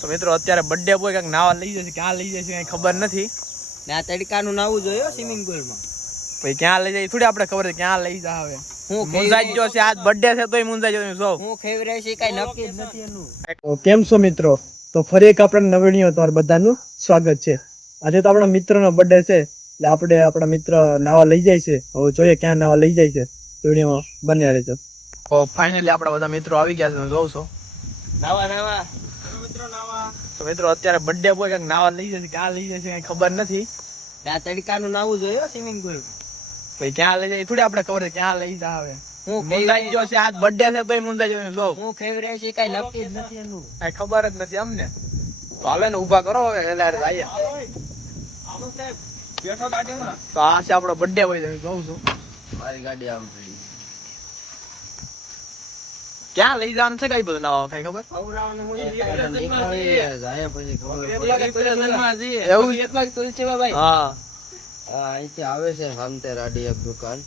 તો મિત્રો અત્યારે બર્થડે બોય કંઈક નાવા લઈ જશે, ક્યાં લઈ જશે કઈ ખબર નથી ને આ તડકાનું નાવું જોયો સ્વિમિંગ પુલમાં. ભાઈ ક્યાં લઈ જાય થોડી આપણે ખબર છે ક્યાં લઈ જાવે. હું મુંજાઈ ગયો છે, આજ બર્થડે છે તોય મુંજાઈ ગયો. તમે જો હું ખેવરાય છે કઈ નક્કી જ નથી એનું. તો કેમ છો મિત્રો? તો ફરી એક આપણા નવીણીઓ તમારું બધાનું સ્વાગત છે. આજે તો આપણા મિત્રનો બર્થડે છે એટલે આપણે આપણા મિત્ર નાવા લઈ જાય છે. હવે જોઈએ ક્યાં નાવા લઈ જાય છે. વિડીયોમાં બન્યા રહેજો. તો ફાઇનલી આપણા બધા મિત્રો આવી ગયા છે, તમે જોવ છો. નાવા તો મિત્રો અત્યારે બર્થડે બોય કંઈક નાવા લઈ જશે, ક્યાં લઈ જશે કઈ ખબર નથી આ તડકાનું નાવું જોયો સ્વિમિંગ પુલ. ભાઈ ક્યાં લઈ જાય થોડી આપણે ખબર છે ક્યાં લઈ જાવે. હું મુંજાઈ ગયો છે, આજ બર્થડે છે તોય મુંજાઈ ગયો. તમે જો હું ખેવરાય છે કઈ નક્કી જ નથી એનું. કઈ ખબર જ નથી અમને. તો હાલે ને ઊભા કરો હવે એટલે જઈએ. તો આ છે આપણો બર્થડે બોય, તમે જોઉં છું. મારી ગાડી આમ પડી. ક્યાં લઈ જવાનું છે કઈ બધું નાવા કઈ ખબર અહીંથી આવે છે સામતે રાડી એક દુકાન.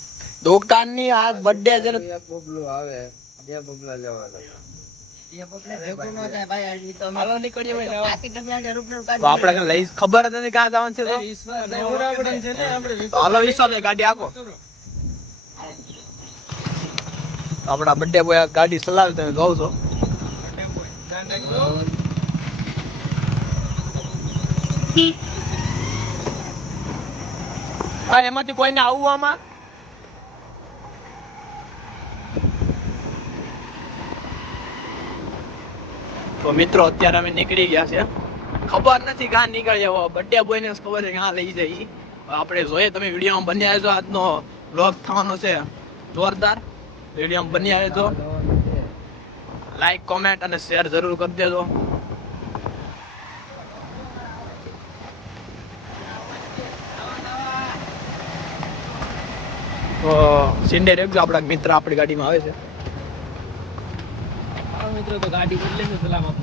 દુકાન ની આ બર્થડે છે ને એક બબલું આવે, બે બબલા લેવાના. તો આપણે કઈ લઈ ખબર જ નથી ક્યાં જવાનું છે. તો હાલો વિશ્વાસ ગાડી આખો આપડા બર્થડે બોય ગાડી ચલાવે તમે જોવ છો. હા એમાંથી કોઈને આવવું આમાં? તો મિત્રો અત્યારે અમે નીકળી ગયા છે, ખબર નથી ક્યાં નીકળ્યા. બર્થડે બોય ને ખબર છે ક્યાં લઈ જાય. આપણે જોઈએ, તમે વિડીયોમાં બન્યા રહેજો. આજનો વ્લોગ થવાનો છે જોરદાર. વિડીયોમાં બન્યા રહેજો, લાઈક કોમેન્ટ અને શેર જરૂર કરી દેજો. તો સિંડે રેખજો આપણા મિત્ર આપણી ગાડીમાં આવે છે. મિત્રો તો ગાડી બદલે છે સલામત.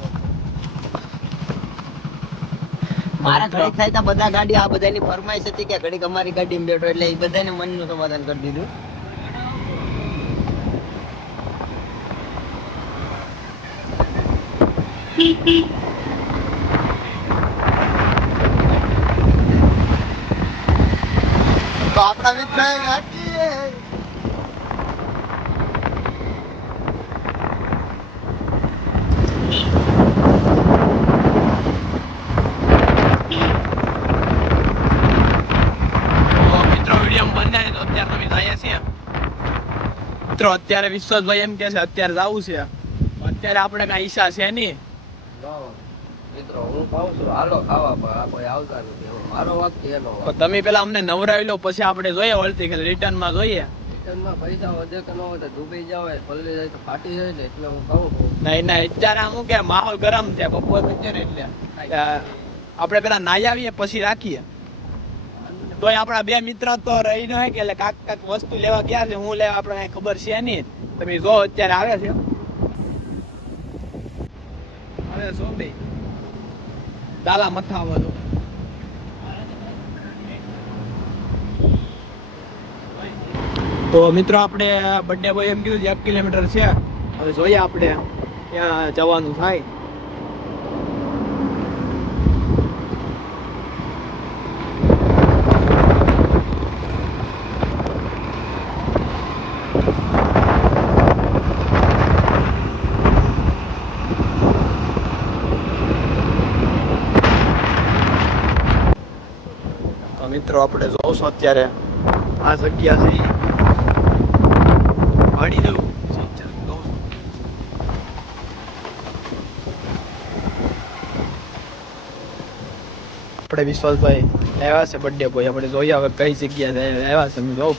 મારા ઘડીક થાય તો બધા ગાડી આ બધાની ફરમાઈશ હતી કે ઘડીક અમારી ગાડીમાં બેઠો એટલે એ બધાને મનનું સમાધાન કરી દીધું. તો આપણા મિત્ર ગાડી મિત્રો અત્યારે વિશ્વાસભાઈ એમ કે છે અત્યારે જવું છે. અત્યારે આપણે કઈ ઈચ્છા છે નહીં. મિત્રો હું કહું છું હાલો ખાવા, કોઈ આવતા નથી. મારો વાક એનો તો તમે પેલા અમને નવરાવી લો, પછી આપણે જોઈએ વળતી કે રિટર્ન માં જોઈએ. રિટર્નમાં પૈસા વધે કે ન વધે, ડૂબી જાવ પલ્લી જાય તો ફાટી જાય ને, એટલે હું કહું છું. નહીં અત્યારે આમ કે માહોલ ગરમ છે, બપોર વચ્ચે ને એટલે આપણે પેલા નાઈ આવીએ પછી રાખીએ. તોય આપણા બે મિત્ર તો રહી ન કે એટલે કાક વસ્તુ લેવા ગયા છે. હું લેવા આપણે કઈ ખબર છે નહીં. તમે જો અત્યારે આવે છે. હવે શું ભાઈ દાલા મથા વધુ. તો મિત્રો આપણે બર્થડે બોય એમ કીધું 1 કિલોમીટર છે. હવે જોઈએ આપણે ત્યાં જવાનું થાય. મિત્રો આપણે જોશું અત્યારે આ જગ્યા છે ગાડી દઉં. આપણે વિશ્વાસભાઈ આવ્યા છે બર્થડે બોય. આપણે જોઈએ હવે કઈ જગ્યા આવ્યા છે. જોઉં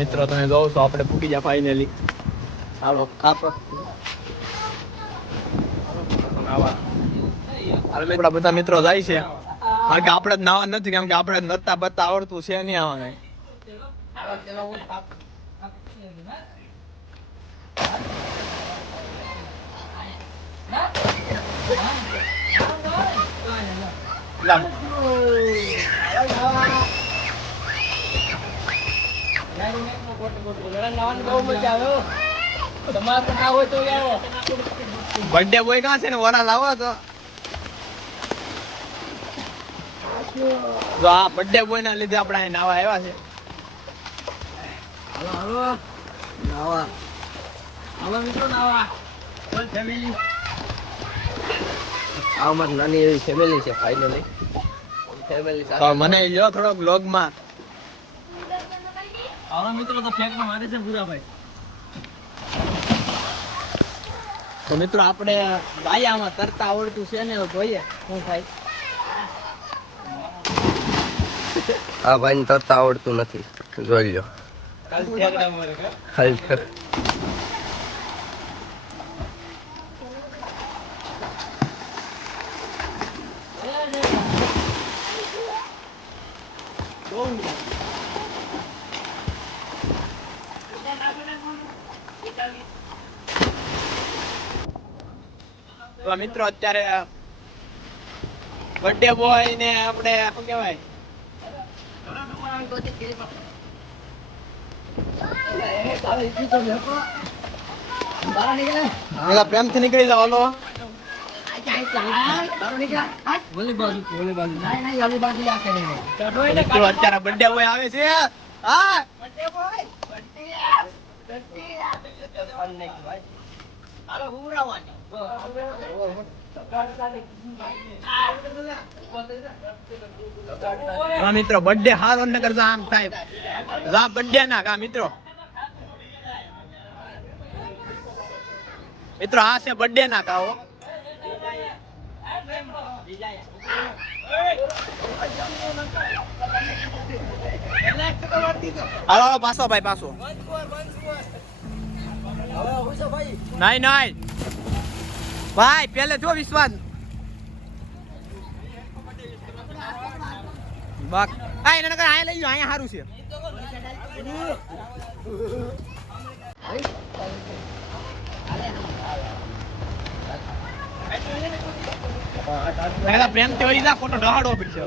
મિત્રો તમે જોવ છો આપણે પૂકી ગયા ફાઇનલી. હાલો કાપો. આપણા બધા મિત્રો જાય છે. કારણ કે આપણે જ નાવા નથી, કેમ કે આપણે નતા બતા આવડતું છે નહીં આવવાનું. તમારે તો ના હોય તો આવો. બર્થડે બોય કાં છે ને વરા લાવો તો જો આ બર્થડે બોય ના લીધે આપણે અહીં નાવા આવ્યા છે. હાલો હાલો નાવા. હાલો મિત્રો નાવા. Full family. આ અમારી નાની એવી ફેમિલી છે ફાઇનલી. ફેમિલી તો મને લ્યો થોડોક વ્લોગ માં. હાલો મિત્રો તો ફેંક માં મારે છે પૂરા ભાઈ. તો મિત્રો આપણે બાયામાં તરતા આવડતું છે ને જોઈએ શું થાય. આ ભાઈને તરતા આવડતું નથી, જોઈ લો. કાલ ઠેકડા મારે કે? હાલ કર. તો મિત્રો અત્યારે બર્થડે બોય ને આપણે શું કહેવાય પેલા પ્રેમથી નીકળી જાવ હલો. મિત્રો અત્યારે બર્થડે બોય આવે છે. હા હા મિત્રો બર્થડે હારો ન કરતા આમ થાય. જા બર્થડે ના કા મિત્રો. મિત્રો આ છે બર્થડે ના કાઓ. હાલો પાછો ભાઈ પાછો. નહીં નહીં ભાઈ પેલે જો વિશ્વાસ બાક આ એને નકર આયા લઈ લો આયા સારું છે. પ્રેમ થી વળી જા ખોટો ઢહાડો પડશે.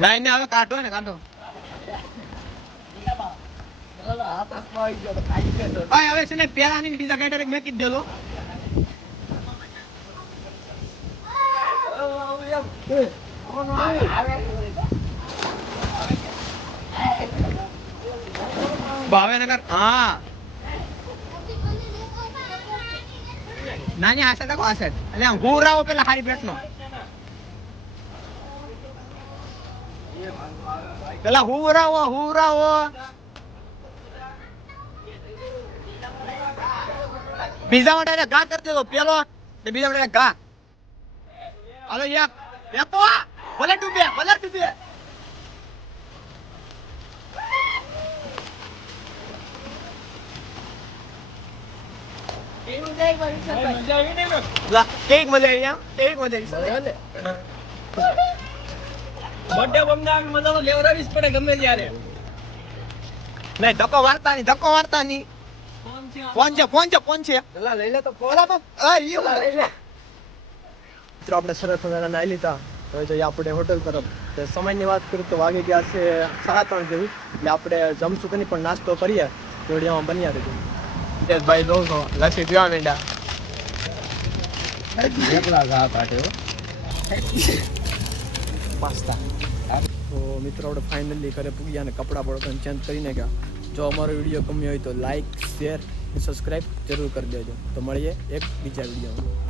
નહીં હવે કાઢો ને કાઢો. હવે છે ને પેલા ની બીજા ગાડી મેં કીધું દેલો. ભાવેનગર હા નાની આસેટ કો આસેટ એટલે હું રાવ પેલા હારી પેટનો પેલા હુરાવો બીજા માટે ઘા કરી દેજો પેલો ને બીજા માટે ઘા. હાલો એક બેકો ભલે ડૂબે કેક મજા આવી એમ કેક મજા આવી. બર્થડે બમના મજા તો લેવરાવીસ પડે ગમે ત્યારે. નહીં ધક્કો વારતા નહીં ફોન છે લઈ લે તો મિત્રો આપણે સરસ મજાના નાઈ લીધા. હવે જઈએ આપણે હોટલ તરફ. તો સમયની વાત કરું તો વાગી ગયા છે 3:30 જેવી. એટલે આપણે જમશું કે નહીં પણ નાસ્તો કરીએ. વિડીયોમાં બન્યા રહેજો. ભાઈ દો લસી પીવા માંડ્યા. તો મિત્રો આપણે ફાઇનલી ઘરે પૂગ્યા અને કપડાં બળકન ચેન્જ કરીને ગયા. જો અમારો વિડીયો ગમ્યો હોય તો લાઈક શેર સબસ્ક્રાઈબ જરૂર કરી દેજો. તો મળીએ એક બીજા વિડીયોમાં.